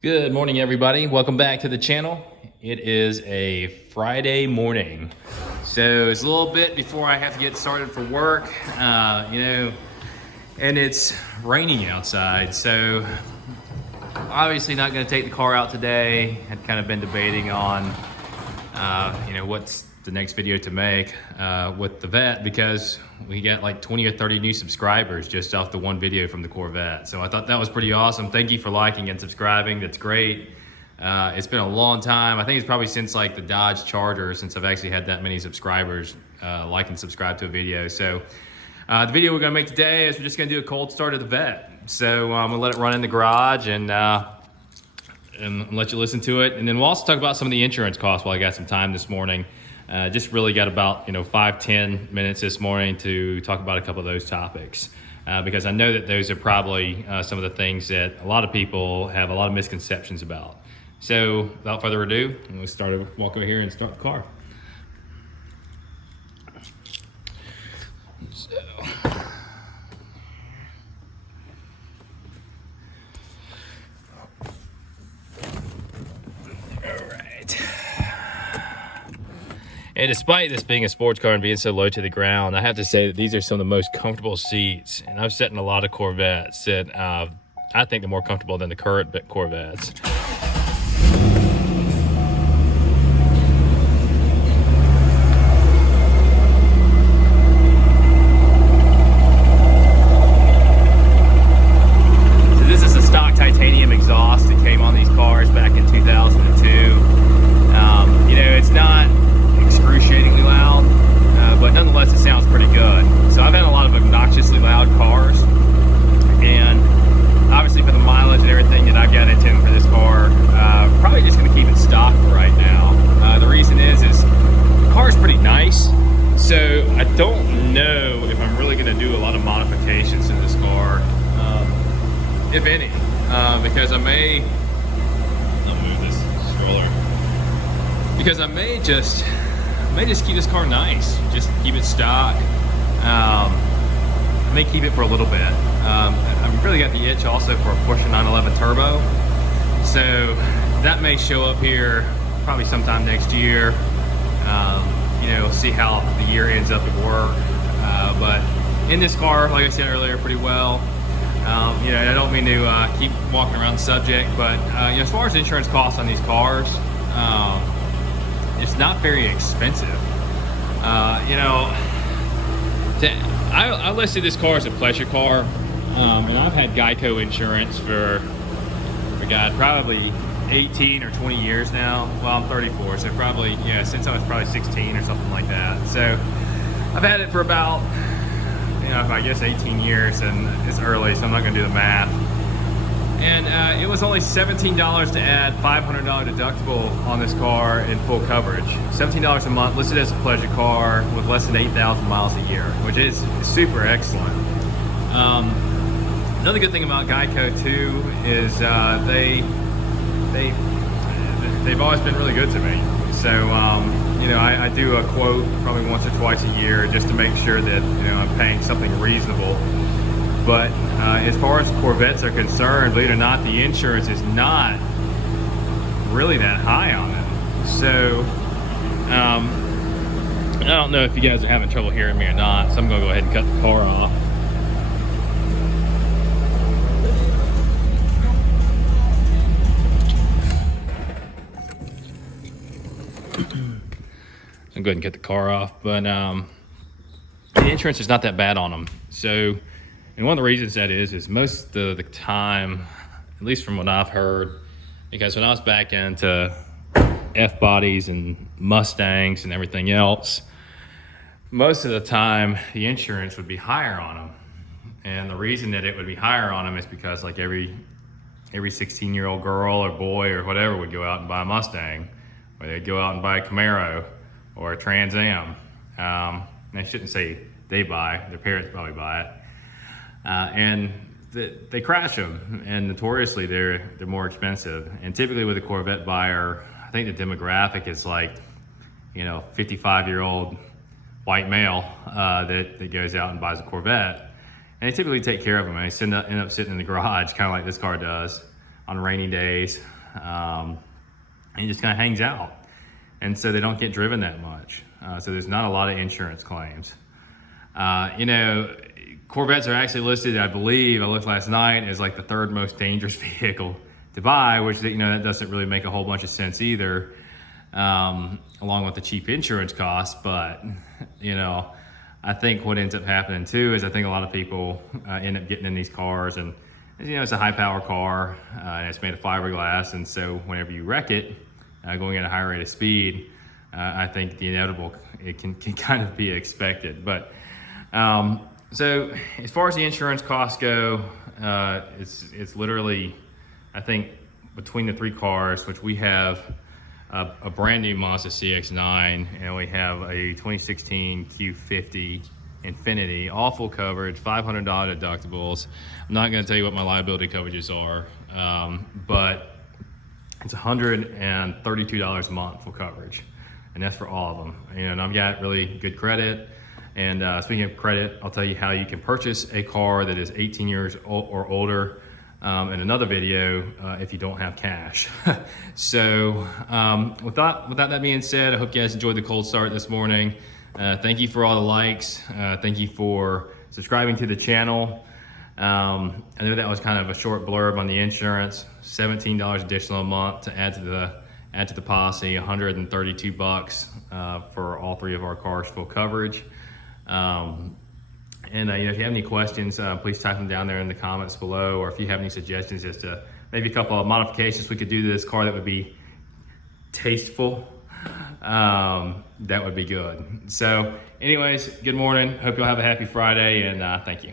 Good morning, everybody. Welcome back to the channel. It is a Friday morning, so it's a little bit before I have to get started for work, and it's raining outside, so obviously not going to take the car out today. I've kind of been debating on, what's the next video to make with the vet, because we got like 20 or 30 new subscribers just off the one video from the Corvette. So I thought that was pretty awesome. Thank you for liking and subscribing. That's great. It's been a long time. I think it's probably since like the Dodge Charger since I've actually had that many subscribers like and subscribe to a video. So the video we're gonna make today is we're just gonna do a cold start of the vet. So I'm gonna let it run in the garage and let you listen to it. And then we'll also talk about some of the insurance costs while I got some time this morning. Just really got about 5-10 minutes this morning to talk about a couple of those topics, because I know that those are probably some of the things that a lot of people have a lot of misconceptions about. So without further ado, I'm gonna walk over here and start the car. So. And despite this being a sports car and being so low to the ground, I have to say that these are some of the most comfortable seats. And I've sat in a lot of Corvettes that I think they're more comfortable than the current Corvettes. So this is a stock titanium exhaust that came on these cars back in 2002. It's not excruciatingly loud, but nonetheless it sounds pretty good. So I've had a lot of obnoxiously loud cars, and obviously for the mileage and everything that I've got into them for this car, probably just going to keep it stock for right now. The reason is the car is pretty nice, so I don't know if I'm really going to do a lot of modifications to this car, if any, because I'll move this stroller. Because I may just keep this car nice, just keep it stock. I may keep it for a little bit. I've really got the itch also for a Porsche 911 Turbo, so that may show up here probably sometime next year. See how the year ends up at work. But in this car, like I said earlier, pretty well. I don't mean to keep walking around the subject, but as far as insurance costs on these cars, it's not very expensive. I listed this car as a pleasure car, and I've had Geico insurance for God, probably 18 or 20 years now. Well, I'm 34, so probably, since I was probably 16 or something like that. So I've had it for about, I guess 18 years, and it's early, so I'm not gonna do the math. And it was only $17 to add $500 deductible on this car in full coverage. $17 a month, listed as a pleasure car with less than 8,000 miles a year, which is super excellent. Another good thing about Geico too is they've always been really good to me. So I do a quote probably once or twice a year just to make sure that I'm paying something reasonable. But as far as Corvettes are concerned, believe it or not, the insurance is not really that high on them. So I don't know if you guys are having trouble hearing me or not, so I'm gonna go ahead and cut the car off. I'm going to go ahead and cut the car off, but the insurance is not that bad on them. So. And one of the reasons that is most of the time, at least from what I've heard, because when I was back into F-bodies and Mustangs and everything else, most of the time the insurance would be higher on them. And the reason that it would be higher on them is because like every 16-year-old girl or boy or whatever would go out and buy a Mustang, or they'd go out and buy a Camaro or a Trans Am. I shouldn't say they buy, their parents probably buy it. And they crash them, and notoriously they're more expensive. And typically with a Corvette buyer, I think the demographic is like 55-year-old white male that goes out and buys a Corvette, and they typically take care of them, and they end up sitting in the garage kind of like this car does, on rainy days. And it just kind of hangs out. And so they don't get driven that much. So there's not a lot of insurance claims. You know, Corvettes are actually listed, I believe, I looked last night, as like the third most dangerous vehicle to buy, which, you know, that doesn't really make a whole bunch of sense either, along with the cheap insurance costs. But, you know, I think what ends up happening too is I think a lot of people end up getting in these cars, and, you know, it's a high power car, and it's made of fiberglass. And so whenever you wreck it, going at a high rate of speed, I think the inevitable, it can kind of be expected. But so as far as the insurance costs go, it's literally, I think between the three cars, which we have a brand new Mazda CX-9, and we have a 2016 Q50 Infinity, all full coverage, $500 deductibles. I'm not going to tell you what my liability coverages are, but it's $132 a month for coverage, and that's for all of them. And I've got really good credit. And speaking of credit, I'll tell you how you can purchase a car that is 18 years or older in another video if you don't have cash. So with that being said, I hope you guys enjoyed the cold start this morning. Thank you for all the likes. Thank you for subscribing to the channel. I know that was kind of a short blurb on the insurance. $17 additional a month to add to the policy. $132 for all three of our cars, full coverage. You know, if you have any questions, please type them down there in the comments below, or if you have any suggestions as to maybe a couple of modifications we could do to this car that would be tasteful, that would be good. So anyways, good morning. Hope you'll have a happy Friday, and thank you.